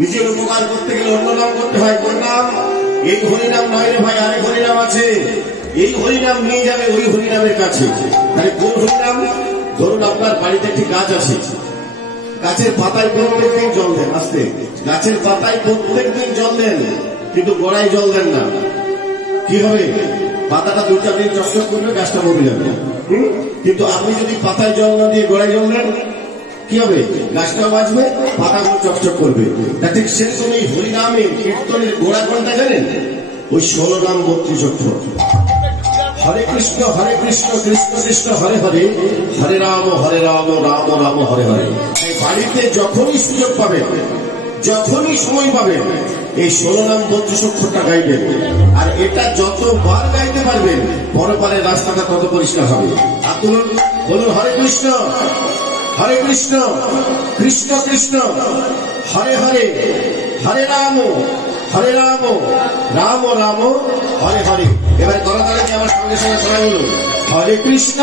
নিজের উপকার করতে গেলে অন্য নাম করতে হয়। কোন নাম? এই হরিনাম নয় রে ভাই, আরেক হরিনাম আছে। এই হরিনাম নিয়ে যাবে ওই হরিনামের কাছে। তাহলে কোন হরিনাম? ধরুন আপনার বাড়িতে একটি গাছ আছে, গাছের পাতায় প্রত্যেকদিন জল দেন, আসতে গাছের পাতায় প্রত্যেকদিন জল দেন, কিন্তু গোড়ায় জল দেন না। কি হবে? পাতাটা 2-4 দিন চকচক করবে, গাছটা মরে যাবে। কিন্তু আপনি যদি পাতায় জল না দিয়ে গোড়ায় জল দেন, কি হবে? গাছটাও বাঁচবে, পাতাগুলো চকচক করবে। তা ঠিক সেরকম এই হরিনামে কীর্তনের গোড়া কোনটা জানেন? ওই 16 নাম 32 অক্ষর। হরে কৃষ্ণ কৃষ্ণ কৃষ্ণ হরে হরে, হরে রাম রাম রাম হরে হরে। এই বাড়িতে যখনই সুযোগ পাবেন, যখনই সময় পাবেন, এই 16 নাম 32 অক্ষরটা গাইবেন। আর এটা যতবার গাইতে পারবেন, পরপারের রাস্তাটা তত পরিষ্কার হবে। আর বলুন হরে কৃষ্ণ কৃষ্ণ কৃষ্ণ হরে হরে, হরে রাম রাম রাম হরে হরে। এবারে তাড়াতাড়ি আমার সঙ্গে সঙ্গে শোনা হলো, হরে কৃষ্ণ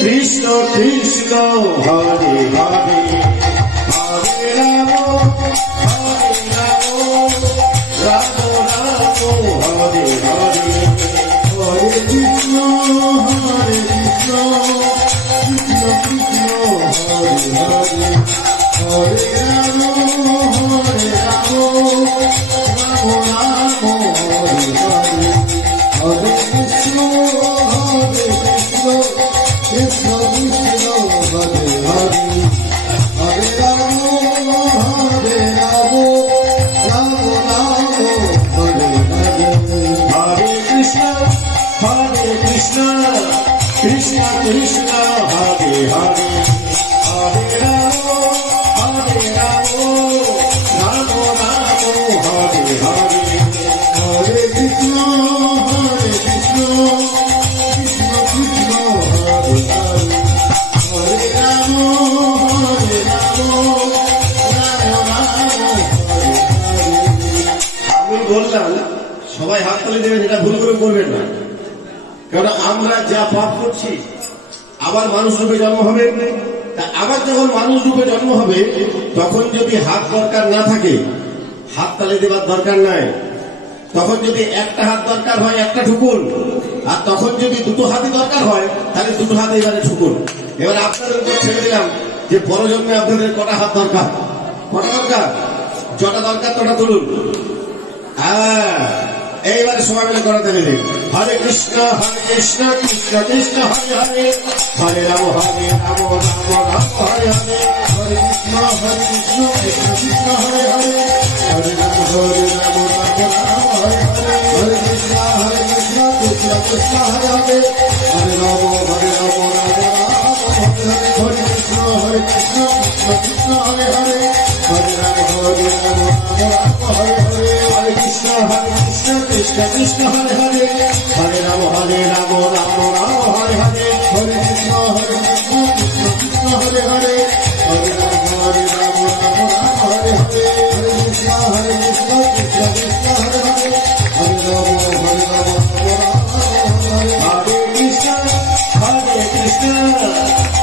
কৃষ্ণ কৃষ্ণ হরে হরে, হরে রাম রাম রাম হরে হরে, হরে কৃষ্ণ কৃষ্ণ কৃষ্ণ হরে হরে, হরে রাম রাম রাম হরে হরে, হরে কৃষ্ণ কৃষ্ণ কৃষ্ণ হরে হরে, হরে রাম রাম রাম হরে হরে, হরে কৃষ্ণ কৃষ্ণ কৃষ্ণ হরে হরে, হরে রাম রাম রাম হরে হরে, হরে কৃষ্ণ কৃষ্ণ কৃষ্ণ হরে হরে, হরে রাম রাম রাম হরে হরে। আমি বললাম সবাই হাত তুলে দেবেন, এটা ভুল করে করবেন না। কারণ আমরা যা পাপ করছি, আবার মানুষ রূপে জন্ম হবে। আবার যখন মানুষ রূপে জন্ম হবে, তখন যদি হাত দরকার না থাকে, হাত তালে দেবার দরকার নাই। তখন যদি একটা হাত দরকার হয়, একটা ঠুকুন। আর তখন যদি 2 হাতই দরকার হয়, তাহলে 2 হাত এবারে ঠুকুন। এবার আপনাদের উপর ছেড়ে দিলাম যে বড় জন্মে আপনাদের কটা হাত দরকার? কটা দরকার? যটা দরকার তটা তুলুন। এইবারে সবাই মিলে করাতে গেলে, হরে কৃষ্ণ কৃষ্ণ কৃষ্ণ হরে হরে, হরে রাম রাম রাম হরে হরে, হরে কৃষ্ণ কৃষ্ণ কৃষ্ণ হরে হরে, হরে রাম রাম রাম হরে হরে, হরে কৃষ্ণ কৃষ্ণ কৃষ্ণ হরে হরে, হরে রাম রাম রাম হরে হরে, হরে কৃষ্ণ কৃষ্ণ কৃষ্ণ হরে হরে, হরে রাম রাম রাম হরে হরে, হরে কৃষ্ণ কৃষ্ণ কৃষ্ণ হরে হরে, হরে রাম রাম রাম হরে হরে, হরে কৃষ্ণ কৃষ্ণ কৃষ্ণ হরে হরে, হরে রাম রাম রাম হরে হরে, হরে কৃষ্ণ কৃষ্ণ কৃষ্ণ হরে হরে, হরে রাম হরে কৃষ্ণ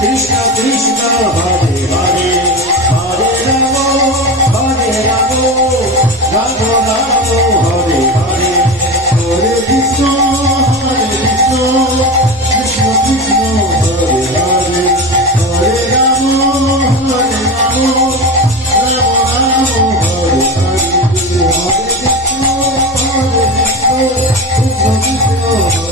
কৃষ্ণ কৃষ্ণ হরে হরে, হরে রাম রাম রাম হরে হরে, হরে কৃষ্ণ কৃষ্ণ কৃষ্ণ হরে হরে, হরে রাম রাম রাম হরে হরে, হরে কৃষ্ণ কৃষ্ণ কৃষ্ণ